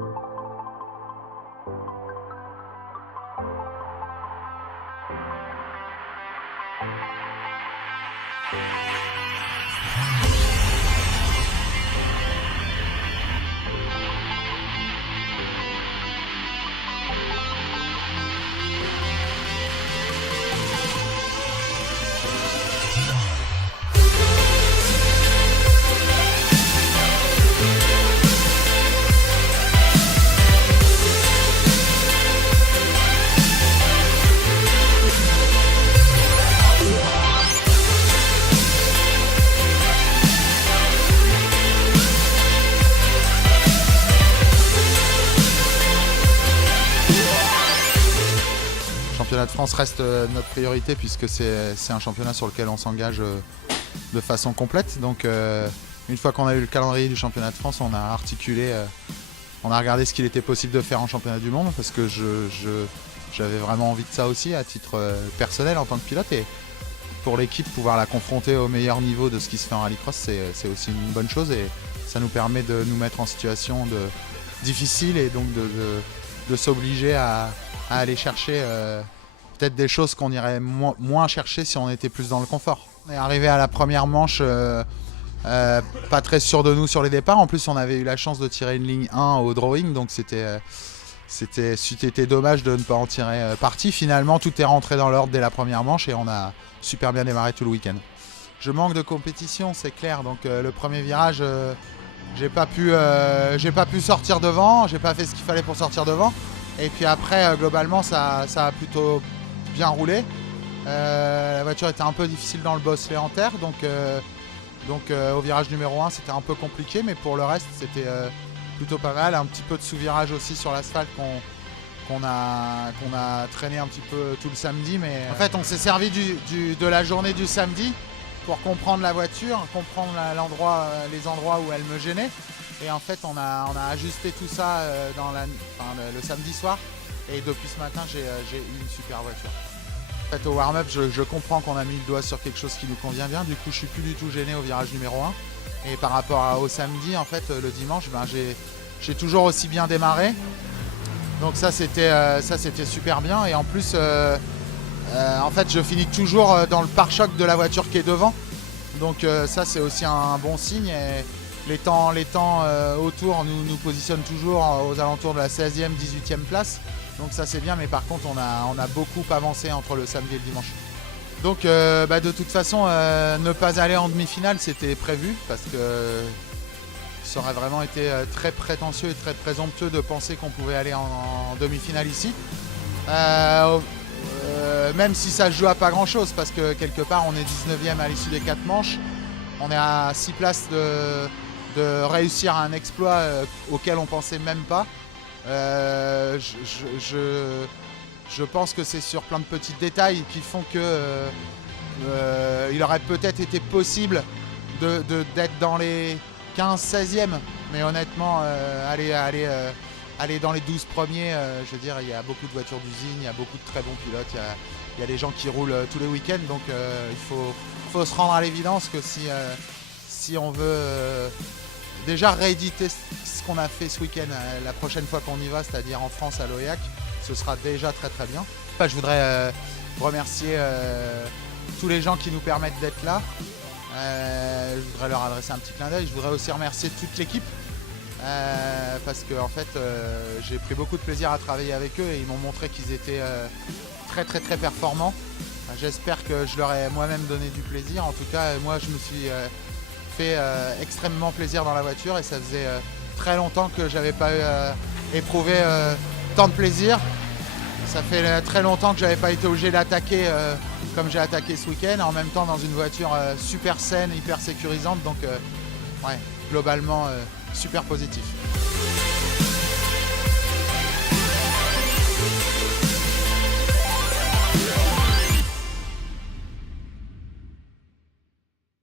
Le championnat de France reste notre priorité puisque c'est un championnat sur lequel on s'engage de façon complète. Donc une fois qu'on a eu le calendrier du championnat de France, on a articulé, on a regardé ce qu'il était possible de faire en championnat du monde parce que j'avais vraiment envie de ça aussi à titre personnel en tant que pilote. Et pour l'équipe, pouvoir la confronter au meilleur niveau de ce qui se fait en rallycross, c'est aussi une bonne chose et ça nous permet de nous mettre en situation difficile et donc de s'obliger à aller chercher peut-être des choses qu'on irait moins chercher si on était plus dans le confort. On est arrivé à la première manche pas très sûr de nous sur les départs. En plus, on avait eu la chance de tirer une ligne 1 au drawing, donc c'était dommage de ne pas en tirer parti. Finalement, tout est rentré dans l'ordre dès la première manche et on a super bien démarré tout le week-end. Je manque de compétition, c'est clair. Donc le premier virage, j'ai pas pu sortir devant, j'ai pas fait ce qu'il fallait pour sortir devant. Et puis après, globalement, ça a plutôt bien roulé. La voiture était un peu difficile dans le bosselet en terre, donc au virage numéro 1, c'était un peu compliqué, mais pour le reste, c'était plutôt pas mal. Un petit peu de sous-virage aussi sur l'asphalte qu'on a traîné un petit peu tout le samedi. Mais en fait, on s'est servi de la journée du samedi pour comprendre la voiture, comprendre les endroits où elle me gênait. Et en fait, on a ajusté tout ça le samedi soir. Et depuis ce matin, j'ai eu une super voiture. En fait, au warm-up, je comprends qu'on a mis le doigt sur quelque chose qui nous convient bien. Du coup, je suis plus du tout gêné au virage numéro 1. Et par rapport au samedi, en fait, le dimanche, j'ai toujours aussi bien démarré. Donc ça, c'était super bien. Et en plus, en fait, je finis toujours dans le pare-choc de la voiture qui est devant. Donc ça, c'est aussi un bon signe. Et les temps autour nous positionnent toujours aux alentours de la 16e, 18e place. Donc ça c'est bien, mais par contre on a beaucoup avancé entre le samedi et le dimanche. Donc de toute façon, ne pas aller en demi-finale, c'était prévu parce que ça aurait vraiment été très prétentieux et très présomptueux de penser qu'on pouvait aller en demi-finale ici. Même si ça se joue à pas grand-chose, parce que quelque part on est 19e à l'issue des 4 manches. On est à 6 places de réussir un exploit auquel on pensait même pas. Je pense que c'est sur plein de petits détails qui font que il aurait peut-être été possible d'être dans les 15-16e, mais honnêtement aller dans les 12 premiers, je veux dire, il y a beaucoup de voitures d'usine, il y a beaucoup de très bons pilotes, il y a des gens qui roulent tous les week-ends, donc il faut se rendre à l'évidence que si on veut déjà rééditer ce qu'on a fait ce week-end la prochaine fois qu'on y va, c'est-à-dire en France à l'Oyac, ce sera déjà très très bien. Je voudrais remercier tous les gens qui nous permettent d'être là. Je voudrais leur adresser un petit clin d'œil. Je voudrais aussi remercier toute l'équipe parce que en fait, j'ai pris beaucoup de plaisir à travailler avec eux et ils m'ont montré qu'ils étaient très très très performants. J'espère que je leur ai moi-même donné du plaisir. En tout cas, moi je me suis fait extrêmement plaisir dans la voiture et ça faisait très longtemps que j'avais pas éprouvé tant de plaisir. Ça fait très longtemps que j'avais pas été obligé d'attaquer comme j'ai attaqué ce week-end, en même temps dans une voiture super saine, hyper sécurisante, donc ouais, globalement super positif.